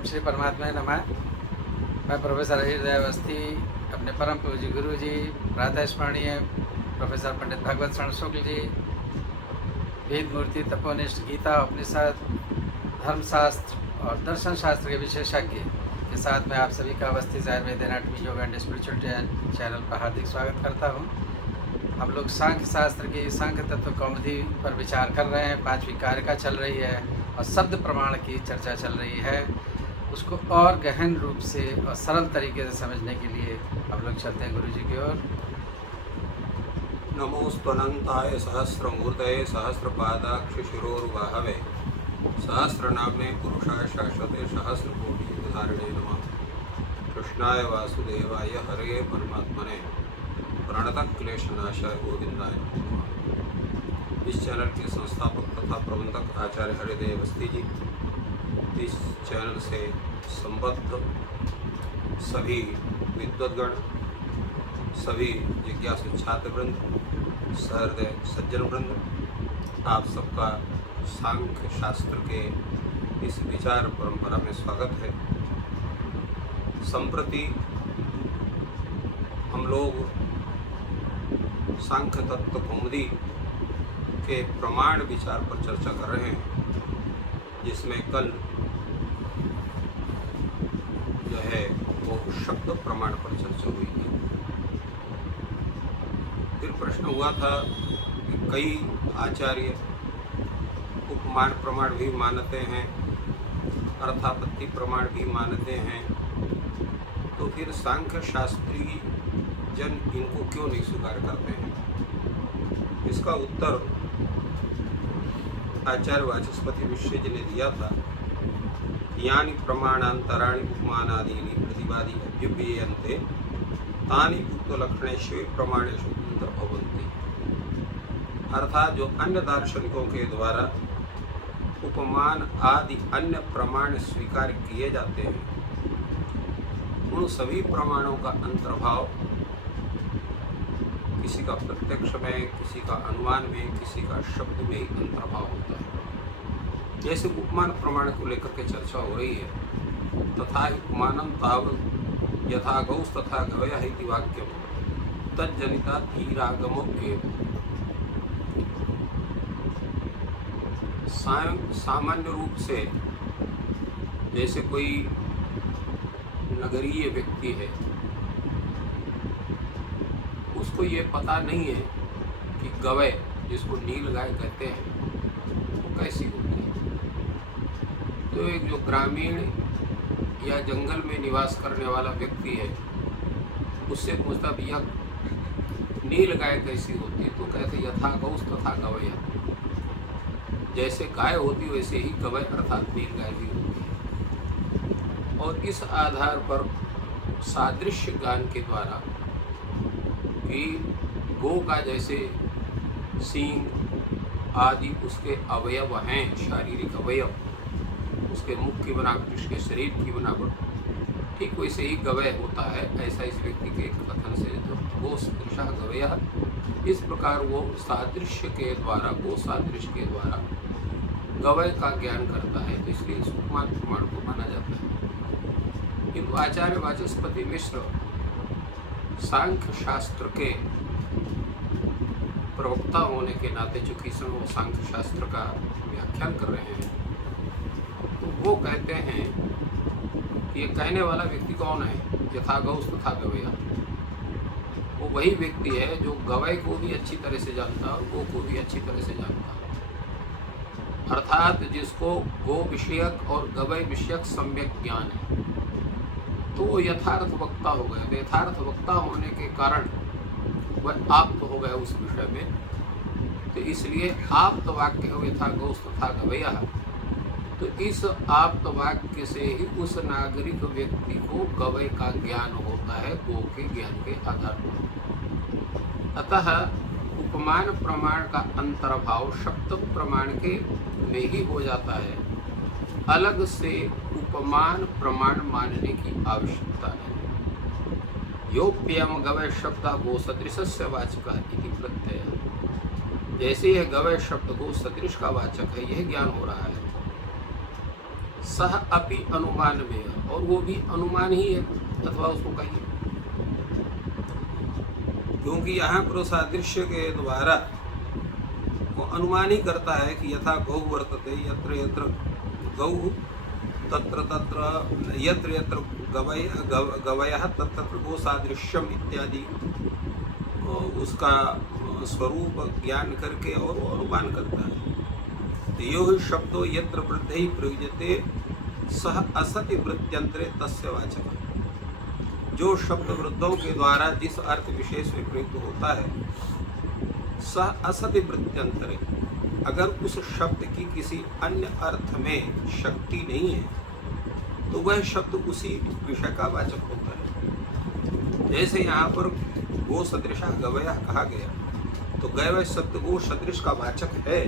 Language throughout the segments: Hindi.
ओम श्री परमात्मा नमः। मैं प्रोफेसर हृदय अवस्थी अपने परम पूज्य गुरु जी प्रातः स्मरणीय प्रोफेसर पंडित भगवत शरण शुक्ल जी, वेद मूर्ति तपोनिष्ठ गीता उपनिषद धर्मशास्त्र और दर्शन शास्त्र के विशेषज्ञ के साथ मैं आप सभी का Awasthi Ayurveda anatomy yoga and spiritual channel पर हार्दिक स्वागत करता हूँ। हम लोग सांख्य शास्त्र की सांख्य तत्व कौमुदी पर विचार कर रहे हैं। 5वीं कारिका चल रही है और शब्द प्रमाण की चर्चा चल रही है। उसको और गहन रूप से और सरल तरीके से समझने के लिए हम लोग चलते हैं गुरु जी की ओर। नमोस्तनंताय सहस्रमूर्तये सहस्रपादाक्ष शिरोर्वाहवे सहस्रनाम्ने पुरुषाय शाश्वते सहस्रकोटिधारिणे नमः। कृष्णाय वासुदेवाय हरे परमात्मने प्रणतक्लेशनाशाय गोविंदाय नमः। इस चैनल के संस्थापक तथा प्रबंधक आचार्य हृदय अवस्थी जी, इस चैनल से संबद्ध सभी विद्वद्गण, सभी जिज्ञासु छात्रवृंद, सहृदय सज्जन वृंद, आप सबका सांख्य शास्त्र के इस विचार परंपरा में स्वागत है। संप्रति हम लोग सांख्य तत्व कौमुदी के प्रमाण विचार पर चर्चा कर रहे हैं, जिसमें कल जो है वो शब्द प्रमाण पर चर्चा हुई थी। फिर प्रश्न हुआ था कि कई आचार्य उपमान प्रमाण भी मानते हैं, अर्थापत्ति प्रमाण भी मानते हैं, तो फिर सांख्य शास्त्री जन इनको क्यों नहीं स्वीकार करते हैं? इसका उत्तर आचार्य वाचस्पति विश्व जी ने दिया था। यानि प्रमाणांतराणि उपमानादीनि प्रतिवादी अभ्युपेयन्ते तानि उक्तलक्षणेषु प्रमाणेषु अंतर्भवन्ति। अर्थात जो अन्य दार्शनिकों के द्वारा उपमान आदि अन्य प्रमाण स्वीकार किए जाते हैं, उन सभी प्रमाणों का अंतर्भाव किसी का प्रत्यक्ष में, किसी का अनुमान में, किसी का शब्द में अंतर्भाव होता है। जैसे उपमान प्रमाण को लेकर के चर्चा हो रही है, तथा उपमानम तावत् यथा गौस् तथा गवयः इति वाक्यम तज्जनिता धीरागमो एव। सामान्य रूप से जैसे कोई नगरीय व्यक्ति है, उसको ये पता नहीं है कि गवय, जिसको नील गाय कहते हैं, वो कैसी होती है। तो एक जो ग्रामीण या जंगल में निवास करने वाला व्यक्ति है, उससे पूछता भैया नील गाय कैसी होती है, तो कहते यथा गौस् तथा गवय। जैसे गाय होती वैसे ही गवय अर्थात नील गाय भी होती है। और इस आधार पर सादृश्य ज्ञान के द्वारा कि गो का जैसे सींग आदि उसके अवयव हैं, शारीरिक अवयव, उसके मुख की बनावट, उसके शरीर की बनावट, ठीक वैसे ही गवय होता है। ऐसा इस व्यक्ति के कथन से तो गो सदृशः गवयः, इस प्रकार वो सादृश्य के द्वारा, गो सादृश्य के द्वारा गवय का ज्ञान करता है, तो इसलिए इस उपमान प्रमाण को माना जाता है। किंतु आचार्य वाचस्पति मिश्र सांख्य शास्त्र के प्रवक्ता होने के नाते, चूंकि वो सांख्य शास्त्र का व्याख्यान कर रहे हैं, तो वो कहते हैं कि ये कहने वाला व्यक्ति कौन है? यथा गौस् तथा गवयः। वो वही व्यक्ति है जो गवय को भी अच्छी तरह से जानता और गो को भी अच्छी तरह से जानता, अर्थात जिसको गो विषयक और गवय विषयक सम्यक ज्ञान है, तो वो यथार्थ वक्ता हो गया। यथार्थ वक्ता होने के कारण वह आप्त हो गया उस विषय में, तो इसलिए आप्त वाक्य हो यथा गौस् तथा गवयः। तो इस आप्त वाक्य से ही उस नागरिक व्यक्ति को गवय का ज्ञान होता है, गो के ज्ञान के आधार पर। अतः उपमान प्रमाण का अंतर्भाव शब्द प्रमाण के में ही हो जाता है, अलग से उपमान प्रमाण मानने की आवश्यकता है। योप्यम गवय शब्द गो सदृशस्य वाचकः इति प्रत्यय। जैसे यह गवय शब्द गो सदृश का वाचक है, यह ज्ञान हो रहा है। सह अपि अनुमान में, और वो भी अनुमान ही है, अथवा उसको कहिए, क्योंकि यहाँ पर सादृश्य के द्वारा वो अनुमान ही करता है कि यथा गौ वर्तते यत्र यत्र गौ तत्र तत्र यत्र यत्र गवयः तत्र तत्र गो सादृश्यम इत्यादि उसका स्वरूप ज्ञान करके और वो अनुमान करता है। तो यो ही शब्दों यत्र वृद्धि प्रयुज्यते सह असति वृत्त्यंतरे तस्य वाचक। जो शब्द वृद्धों के द्वारा जिस अर्थ विशेष में प्रयुक्त होता है, सह असति वृत्त्यंतरे, अगर उस शब्द की किसी अन्य अर्थ में शक्ति नहीं है तो वह शब्द उसी विषय का वाचक होता है। जैसे यहाँ पर गो सदृश गवयः कहा गया, तो गवय शब्द गो सदृश का वाचक है,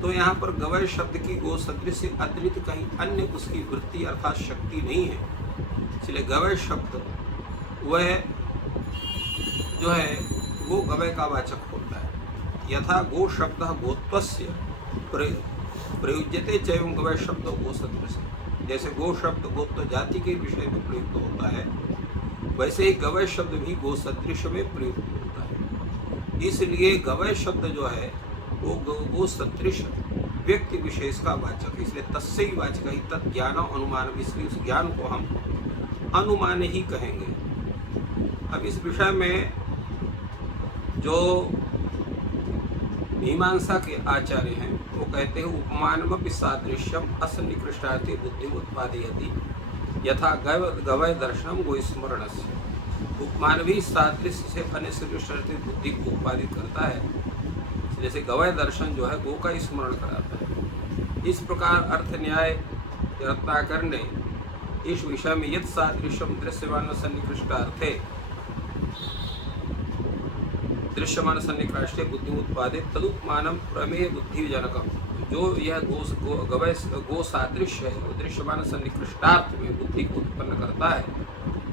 तो यहाँ पर गवय शब्द की गो सदृश से अतिरिक्त कहीं अन्य उसकी वृत्ति अर्थात शक्ति नहीं है, इसलिए गवय शब्द वह जो है वो गवय का वाचक होता है। यथा गो शब्द गोत्वस्य प्रयुज्यते चैवं गवय शब्द गो सदृश, जैसे गो शब्द गोत्व जाति के विषय में प्रयुक्त होता है, वैसे ही गवय शब्द भी गो सदृश में प्रयुक्त होता है। इसलिए गवय शब्द जो है वो गो सदृश व्यक्ति विशेष का वाचक, इसलिए तस्य ही वाचक ही तत्ज्ञान अनुमान, इसलिए उस ज्ञान को हम अनुमान ही कहेंगे। अब इस विषय में जो मीमांसा के आचार्य हैं वो कहते हैं उपमानमपि सादृश्यम असन्निकृष्टार्थे बुद्धि उत्पादयति यथा गवय दर्शनम गो स्मरणस्य। उपमान भी सादृश्य से अनिकृष्टार्थे बुद्धि को उत्पादित करता है, जैसे गवय दर्शन जो है गो का स्मरण कराता है। इस प्रकार अर्थ न्याय रत्नाकर ने इस विषय में यत् सादृश्यम दृश्यमान सन्निकृष्टार्थे दृश्यमान सन्निकृष्टे बुद्धि उत्पादित तदुपमानम प्रमेय बुद्धिजनकम। जो यह गवय गो सादृश्य है वो दृश्यमान सन्निकृष्टार्थ में बुद्धि को उत्पन्न करता है,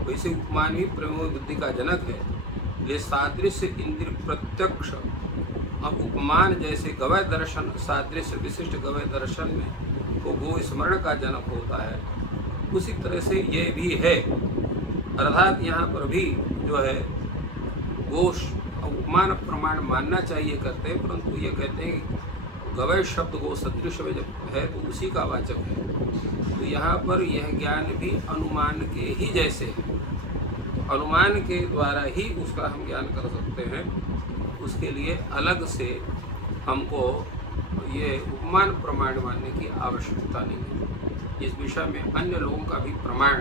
वैसे उपमान भी प्रमेय बुद्धि का जनक है। ले सादृश्य इंद्रिय प्रत्यक्ष, अब उपमान जैसे गवय दर्शन सादृश्य विशिष्ट गवय दर्शन में वो गो स्मरण का जनक होता है, उसी तरह से ये भी है। अर्थात यहाँ पर भी जो है गो उपमान प्रमाण मानना चाहिए करते हैं, परंतु ये कहते हैं गवय शब्द गो सदृश में जब है तो उसी का वाचक है। तो यहाँ पर यह ज्ञान भी अनुमान के ही जैसे है, अनुमान के द्वारा ही उसका हम ज्ञान कर सकते हैं, उसके लिए अलग से हमको ये उपमान प्रमाण मानने की आवश्यकता नहीं है। इस विषय में अन्य लोगों का भी प्रमाण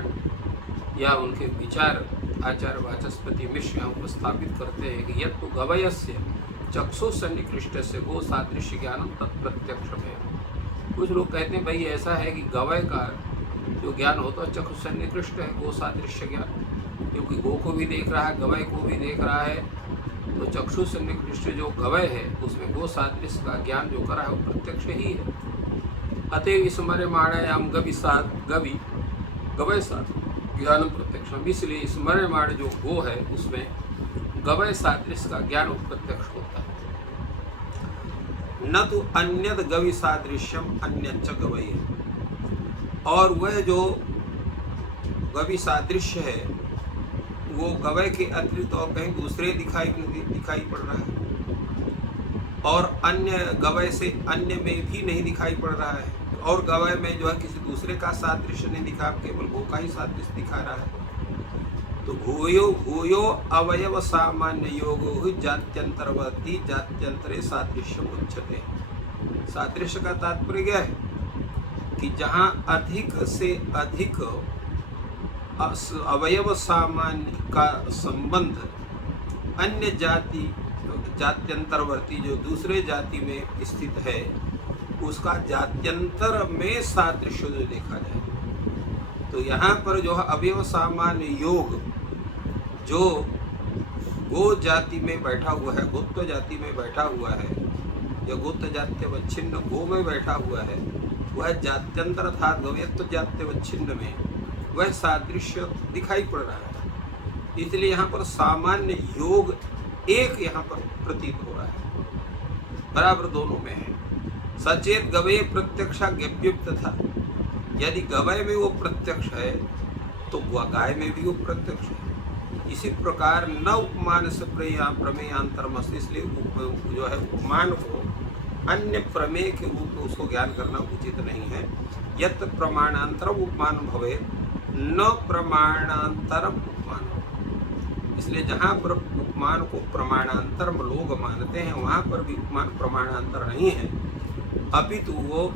या उनके विचार आचार्य वाचस्पति मिश्र यहाँ उपस्थापित करते हैं कि यत् तो गवयस्य चक्षु सन्निकृष्ट से गो सादृश्य ज्ञानम तत्प्रत्यक्ष में। कुछ लोग कहते हैं भाई ऐसा है कि गवय का जो ज्ञान होता है चक्षु सन्निकृष्ट है गो सादृश्य ज्ञान, क्योंकि गो को भी देख रहा है गवय को भी देख रहा है, तो चक्षु सन्निकृष्ट जो गवय है उसमें गो सादृश्य का ज्ञान जो करा है वो प्रत्यक्ष ही है। अतएव स्मर्यमाणायाम गवि गवय साथ ज्ञान प्रत्यक्ष, इसलिए स्मर्यमाण जो गो है उसमें गवय सादृश्य का ज्ञान प्रत्यक्ष होता है। न तो अन्यद गवि सादृश्यम अन्यच्च गवय, और वह जो गवि सादृश्य है वो गवय के अतिरिक्त और कहीं दूसरे दिखाई पड़ रहा है, और अन्य गवय से अन्य में भी नहीं दिखाई पड़ रहा है, और गवय में जो है किसी दूसरे का सादृश्य नहीं दिखा, केवल गो का ही सादृश्य दिखा रहा है। तो भूयो अवयव सामान्य योग जात्यंतरवर्ती जात्यंतरे सादृश्य उच्यते। सादृश्य का तात्पर्य क्या है कि जहाँ अधिक से अधिक अवयव सामान्य का संबंध अन्य जात्यंतरवर्ती जो दूसरे जाति में स्थित है उसका जात्यंतर में सादृश्य जो देखा जाए, तो यहाँ पर जो है अवयव सामान्य योग जो गो जाति में बैठा हुआ है, गोत्व जाति में बैठा हुआ है, या गोत्व जात्यवच्छिन्न गो में बैठा हुआ है, वह जात्यंतर अर्थात गवयत्व जात्यवच्छिन्न में वह सादृश्य दिखाई पड़ रहा है। इसलिए यहाँ पर सामान्य योग एक यहाँ पर प्रतीत हो रहा है, बराबर दोनों में है। सचेत गवय प्रत्यक्षा ज्ञप्युक्त था, यदि गवय में वो प्रत्यक्ष है तो गाय में भी वो प्रत्यक्ष है। इसी प्रकार न उपमान से प्रमेयांतरमस्ति, इसलिए जो है उपमान को अन्य प्रमेय के रूप में उसको ज्ञान करना उचित नहीं है। यत् प्रमाणांतरम उपमान भवे न प्रमाणांतरम उपमान। इसलिए जहाँ पर उपमान को प्रमाणांतर लोग मानते हैं वहाँ पर भी उपमान प्रमाणांतर नहीं है, अपितु वो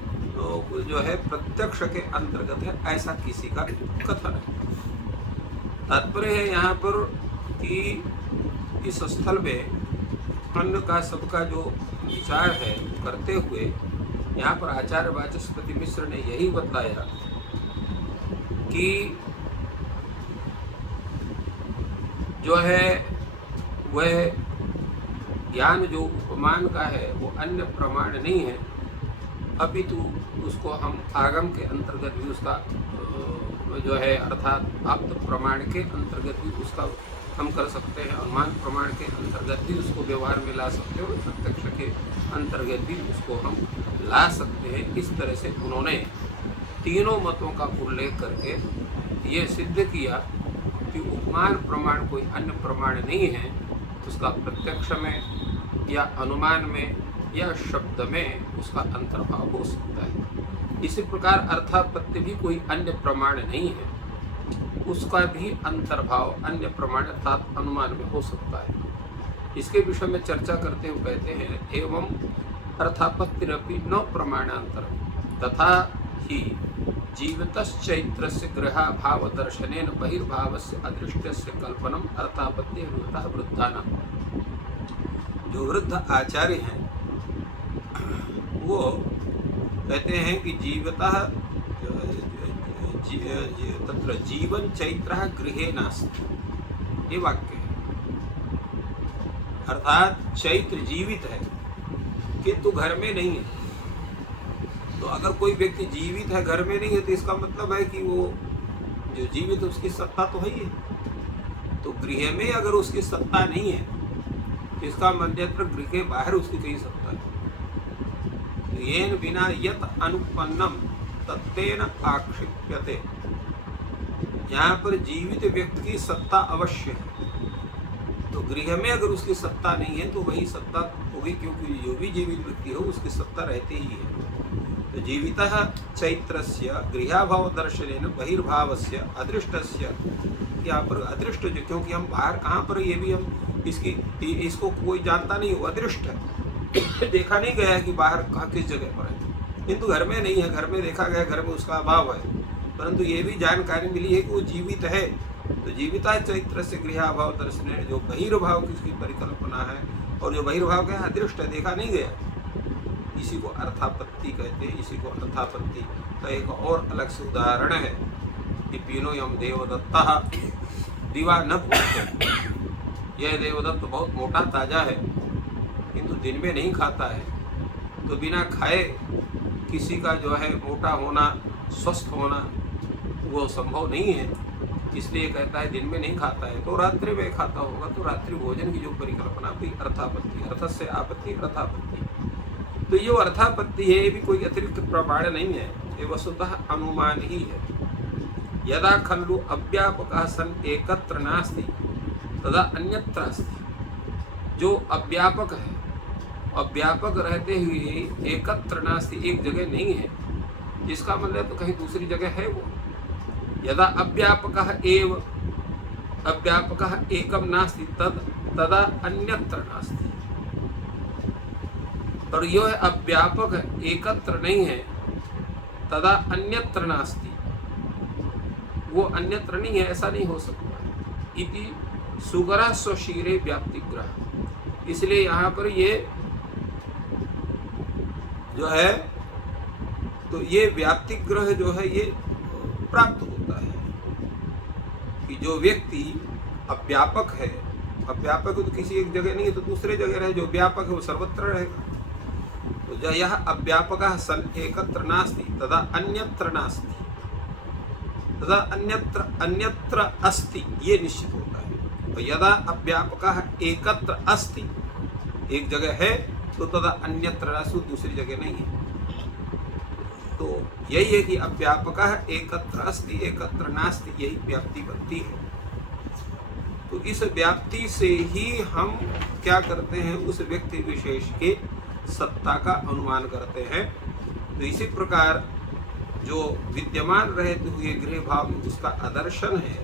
जो है प्रत्यक्ष के अंतर्गत है, ऐसा किसी का कथन है। तात्पर्य है यहाँ पर कि इस स्थल में अन्न का सबका जो विचार है करते हुए यहाँ पर आचार्य वाचस्पति मिश्र ने यही बताया कि जो है वह ज्ञान जो उपमान का है वो अन्य प्रमाण नहीं है, अपितु उसको हम आगम के अंतर्गत भी उसका जो है अर्थात आप्त प्रमाण के अंतर्गत भी उसका हम कर सकते हैं, अनुमान प्रमाण के अंतर्गत भी उसको व्यवहार में ला सकते हैं और प्रत्यक्ष के अंतर्गत भी उसको हम ला सकते हैं। इस तरह से उन्होंने तीनों मतों का उल्लेख करके ये सिद्ध किया कि उपमान प्रमाण कोई अन्य प्रमाण नहीं है, उसका प्रत्यक्ष में या अनुमान में या शब्द में उसका अंतर्भाव हो सकता है। इसी प्रकार अर्थापत्ति भी कोई अन्य प्रमाण नहीं है, उसका भी अंतर्भाव अन्य प्रमाण अर्थात अनुमान में हो सकता है। इसके विषय में चर्चा करते हुए कहते हैं एवं अर्थापत्तिरपि न प्रमाणांतरम तथा ही जीवितश्चैत्रस्य गृहाभाव दर्शनेन बहिर्भावस्य अदृष्टस्य कल्पनम अर्थापत्ति वृद्धानाम। जो वृद्ध आचार्य हैं वो कहते हैं कि जीवतः तत्र जीवन चैत्रः गृहे नास्ति, ये वाक्य है। अर्थात चैत्र जीवित है किंतु घर में नहीं है। तो अगर कोई व्यक्ति जीवित है घर में नहीं है तो इसका मतलब है कि वो जो जीवित है उसकी सत्ता तो है ही है। तो गृह में अगर उसकी सत्ता नहीं है तो इसका मध्यत्र गृह के बाहर उसकी कहीं सत्ता है। तो येन बिना यत अनुपन्नम तत्तेन आक्षिप्यते। यहाँ पर जीवित व्यक्ति की सत्ता अवश्य है, तो गृह में अगर उसकी सत्ता नहीं है तो वही सत्ता होगी, क्योंकि जो भी जीवित व्यक्ति हो उसकी सत्ता रहती ही है। तो जीवितः चैत्रस्य गृहाभाव दर्शनेन बहिर्भावस्य अदृष्टस्य, यहाँ पर अदृष्ट जो, क्योंकि हम बाहर कहाँ पर ये भी हम इसको कोई जानता नहीं, वो अदृष्ट है, देखा नहीं गया कि बाहर कहाँ किस जगह पर है, किंतु घर में नहीं है, घर में देखा गया, घर में उसका अभाव है, परंतु ये भी जानकारी मिली है कि वो जीवित है। तो जीविता चैत्र से गृहाभाव दर्शन, जो बहिर्भाव की उसकी परिकल्पना है और जो बहिर्भाव का अदृष्ट है, देखा नहीं गया, इसी को अर्थापत्ति कहते हैं। इसी को अर्थापत्ति का एक और अलग से उदाहरण है कि पीनो यम देवदत्ता दीवा न भूलते। यह देवदत्त बहुत मोटा ताजा है किंतु दिन में नहीं खाता है, तो बिना खाए किसी का जो है मोटा होना, स्वस्थ होना वो संभव नहीं है। इसलिए कहता है दिन में नहीं खाता है तो रात्रि में खाता होगा। तो रात्रि भोजन की जो परिकल्पना भी अर्थापत्ति, अर्थ से आपत्ति अर्थापत्ति। तो ये अर्थापत्ति है, ये भी कोई अतिरिक्त प्रमाण नहीं है, ये वस्तुतः अनुमान ही है। यदा खल्लु अव्यापकः सन एकत्र नास्ति तदा अन्यत्र अस्ति। जो अव्यापक है, अव्यापक रहते हुए एकत्र नास्ति, एक जगह नहीं है, इसका मतलब तो कहीं दूसरी जगह है वो। यदा अव्यापकः एव अव्यापकः एकम नास्ति तदा अन्यत्र नास्ति। और यह अव्यापक एकत्र नहीं है, तदा अन्यत्र नास्ति, वो अन्यत्र नहीं है, ऐसा नहीं हो सकता। इति सुगरा स्वशीरे व्याप्तिग्रह। इसलिए यहाँ पर ये जो है तो ये व्याप्तिग्रह जो है ये प्राप्त होता है कि जो व्यक्ति अव्यापक है, अव्यापक तो किसी एक जगह नहीं है तो दूसरे जगह रहे, जो व्यापक है वो सर्वत्र रहेगा। तो जब यह अव्यापकः सन एकत्र नास्ति तदा अन्यत्र नास्ति तदा अन्यत्र अस्ति, ये निश्चित होता है। तो यदा अव्यापकः एकत्र अस्ति, एक जगह है, तो तदा अन्यत्र नास्ति, दूसरी जगह नहीं है। तो यही है कि अव्यापकः एकत्र अस्ति एकत्र नास्ति, यही व्याप्ति बनती है। तो इस व्याप्ति से ही हम क्या करते हैं, उस व्यक्ति विशेष के सत्ता का अनुमान करते हैं। तो इसी प्रकार जो विद्यमान रहते हुए गृह भाव में उसका आदर्शन है,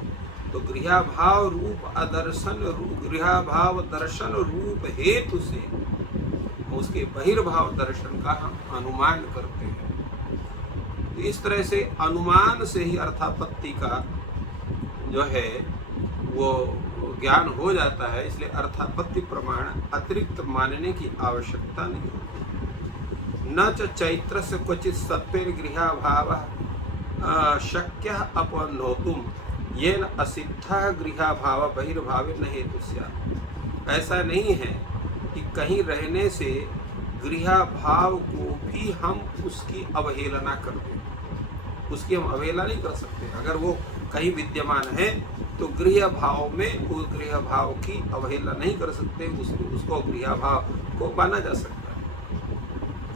तो गृहाभाव रूप आदर्शन गृहाभाव दर्शन रूप हेतु से उसके बहिर्भाव दर्शन का हम अनुमान करते हैं। तो इस तरह से अनुमान से ही अर्थापत्ति का जो है वो ज्ञान हो जाता है। इसलिए अर्थापत्ति प्रमाण अतिरिक्त मानने की आवश्यकता नहीं होती। न च चैत्र से क्वचित सत्वेर गृहाभावः शक्यः अपनोतुम येन असिद्धः गृहाभाव बहिर्भावे न हेतु स्यात्। ऐसा नहीं है कि कहीं रहने से गृहाभाव को भी हम उसकी अवहेलना कर दें, उसकी हम अवहेलना नहीं कर सकते। अगर वो कहीं विद्यमान है तो गृह भाव में उस गृह भाव की अवहेलना नहीं कर सकते, उसको गृह भाव को माना जा सकता है।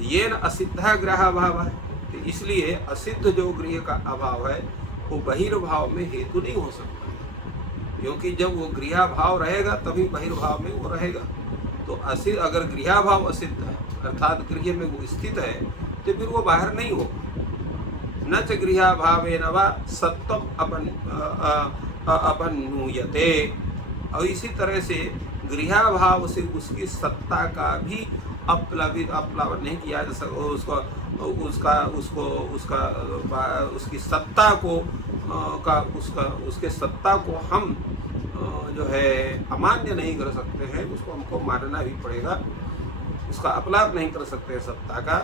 ये न असिद्ध ग्रह भाव है, तो इसलिए असिद्ध जो गृह का अभाव है वो बहिर्भाव में हेतु नहीं हो सकता, क्योंकि जब वो गृह भाव रहेगा तभी बहिर्भाव में वो रहेगा। तो असिद्ध अगर गृह भाव असिद्ध है अर्थात गृह में वो स्थित है तो फिर वो बाहर नहीं होगा। न च गृह भावेन वा सत्वम अपनुयते। और इसी तरह से गृहाभाव से उसकी सत्ता का भी अपलावन नहीं किया जा सकता। उसकी सत्ता को उसके सत्ता को हम जो है अमान्य नहीं कर सकते हैं, उसको हमको मानना भी पड़ेगा, उसका अपलाप नहीं कर सकते सत्ता का।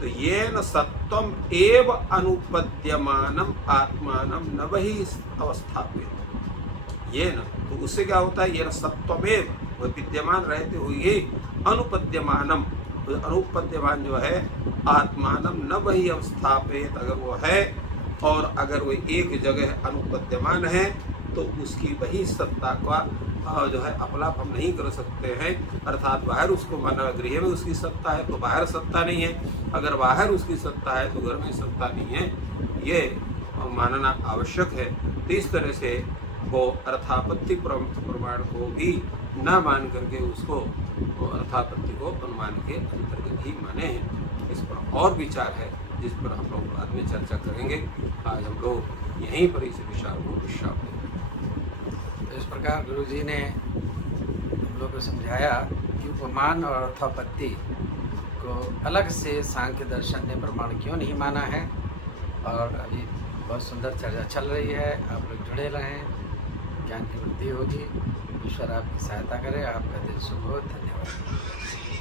तो ये न सत्वम एव अनुपद्यमानम आत्मानम न वही अवस्थापित। ये न तो उससे क्या होता है, ये न सत्वमेव वह विद्यमान रहते हुए अनुपद्यमानम, अनुपद्यमान जो है आत्मानम न वही अवस्थापित, अगर वो है और अगर वो एक जगह अनुपद्यमान है तो उसकी वही सत्ता का जो है अपलाप हम नहीं कर सकते हैं। अर्थात बाहर उसको माना, गृह में उसकी सत्ता है तो बाहर सत्ता नहीं है, अगर बाहर उसकी सत्ता है तो घर में सत्ता नहीं है, ये मानना आवश्यक है। तो इस तरह से वो अर्थापत्ति प्रमाण को भी न मान करके उसको अर्थापत्ति को अनुमान के अंतर्गत ही माने हैं। इस पर और विचार है जिस पर हम लोग बाद में चर्चा करेंगे। आज हम लोग यहीं पर इस विचार को विश्राम देंगे। तो इस प्रकार गुरु जी ने हम लोग को समझाया कि उपमान और अर्थापत्ति को अलग से सांख्य दर्शन ने प्रमाण क्यों नहीं माना है। और अभी बहुत सुंदर चर्चा चल रही है, आप लोग जुड़े रहें, ज्ञान की वृद्धि होगी। ईश्वर आपकी सहायता करे। आपका दिन शुभ हो। धन्यवाद।